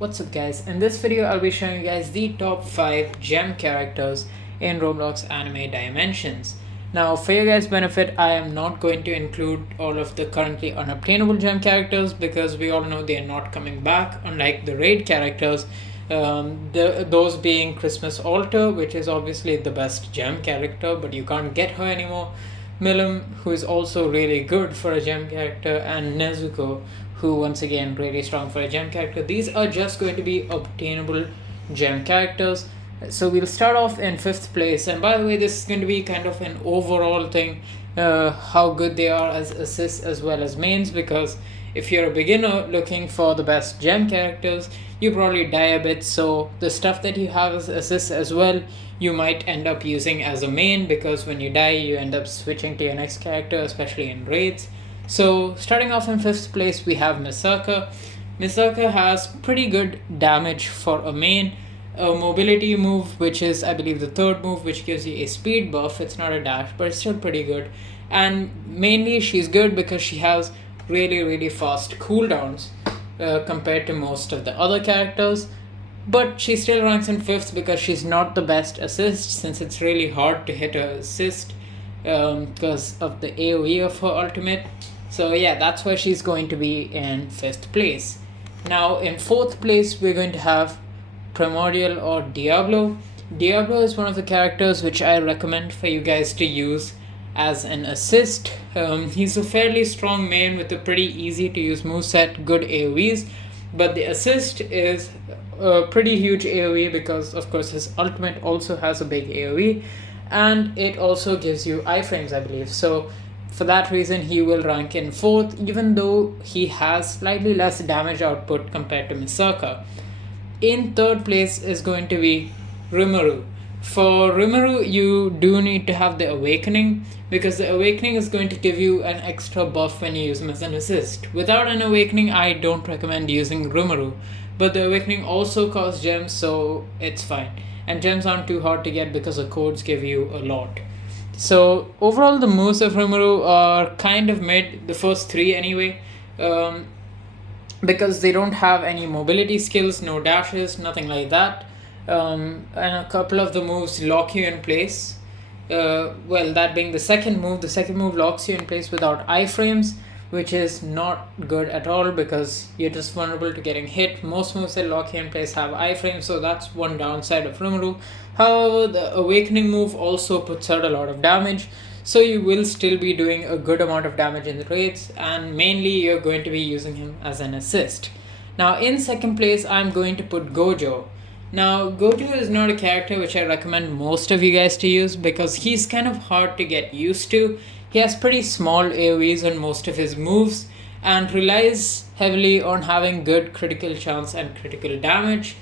What's up guys, in this video I'll be showing you guys the top 5 gem characters in Roblox Anime Dimensions. Now for your guys benefit, I am not going to include all of the currently unobtainable gem characters because we all know they are not coming back, unlike the raid characters, those being Christmas Altar, which is obviously the best gem character but you can't get her anymore, Milim, who is also really good for a gem character, and Nezuko, who once again really strong for a gem character. These are just going to be obtainable gem characters. So we'll start off in 5th place, and by the way, this is going to be kind of an overall thing, how good they are as assists as well as mains, because if you're a beginner looking for the best gem characters, you probably die a bit, so the stuff that you have as assists as well, you might end up using as a main, because when you die you end up switching to your next character, especially in raids. So starting off in 5th place we have Misaka. Misaka has pretty good damage for a main, a mobility move, which is I believe the 3rd move, which gives you a speed buff. It's not a dash, but it's still pretty good. And mainly she's good because she has really fast cooldowns compared to most of the other characters. But she still ranks in 5th because she's not the best assist, since it's really hard to hit her assist because of the AoE of her ultimate. So yeah, that's why she's going to be in 5th place. Now in 4th place we're going to have Primordial or Diablo. Diablo is one of the characters which I recommend for you guys to use as an assist. He's a fairly strong main with a pretty easy to use moveset, good AoEs, but the assist is a pretty huge AoE because of course his ultimate also has a big AoE, and it also gives you iframes, I believe. So for that reason he will rank in 4th, even though he has slightly less damage output compared to Misaka. In 3rd place is going to be Rimiru. For Rimiru, you do need to have the Awakening, because the Awakening is going to give you an extra buff when you use him as an assist. Without an Awakening, I don't recommend using Rimiru, but the Awakening also costs gems, so it's fine. And gems aren't too hard to get because the codes give you a lot. So overall, the moves of Rimuru are kind of mid, the first 3 anyway, because they don't have any mobility skills, no dashes, nothing like that. And a couple of the moves lock you in place. Well, that being the second move locks you in place without iframes, which is not good at all because you're just vulnerable to getting hit. Most moves that lock you in place have iframes, so that's one downside of Rimuru. However, the Awakening move also puts out a lot of damage, so you will still be doing a good amount of damage in the raids, and mainly you're going to be using him as an assist. Now in 2nd place, I'm going to put Gojo. Now Gojo is not a character which I recommend most of you guys to use because he's kind of hard to get used to. He has pretty small AoEs on most of his moves and relies heavily on having good critical chance and critical damage,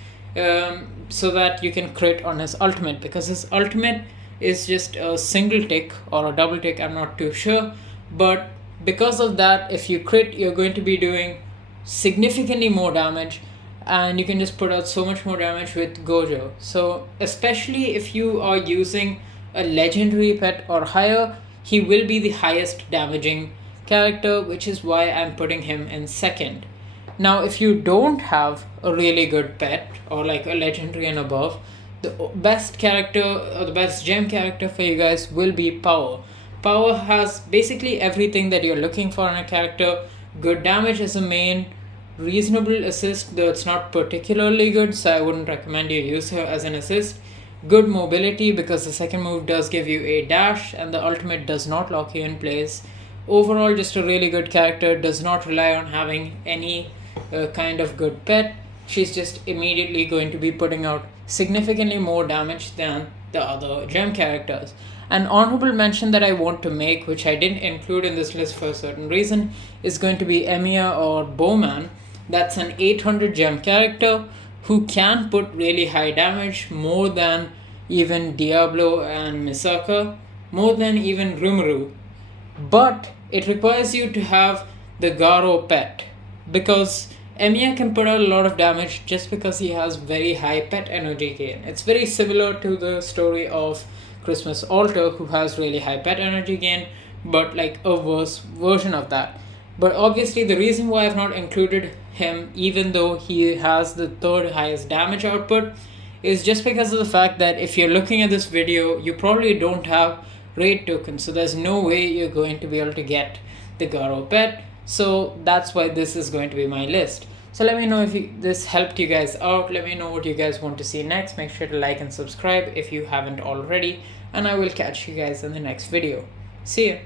so that you can crit on his ultimate, because his ultimate is just a single tick or a double tick, I'm not too sure, but because of that, if you crit, you're going to be doing significantly more damage, and you can just put out so much more damage with Gojo. So especially if you are using a legendary pet or higher, he will be the highest damaging character, which is why I'm putting him in 2nd. Now if you don't have a really good pet or like a legendary and above, the best character or the best gem character for you guys will be Power. Power has basically everything that you're looking for in a character: good damage as a main, reasonable assist, though it's not particularly good, so I wouldn't recommend you use her as an assist. Good mobility because the 2nd move does give you a dash and the ultimate does not lock you in place. Overall, just a really good character, does not rely on having any kind of good pet. She's just immediately going to be putting out significantly more damage than the other gem characters. An honorable mention that I want to make, which I didn't include in this list for a certain reason, is going to be Emiya or Bowman. That's an 800 gem character who can put really high damage, more than even Diablo and Misaka, more than even Rimuru. But it requires you to have the Garo pet, because Emiya can put out a lot of damage just because he has very high pet energy gain. It's very similar to the story of Christmas Altar, who has really high pet energy gain, but like a worse version of that. But obviously the reason why I've not included him, even though he has the third highest damage output, is just because of the fact that if you're looking at this video, you probably don't have raid tokens, so there's no way you're going to be able to get the Garo pet. So that's why this is going to be my list. So let me know if this helped you guys out. Let me know what you guys want to see next. Make sure to like and subscribe if you haven't already, and I will catch you guys in the next video. See ya.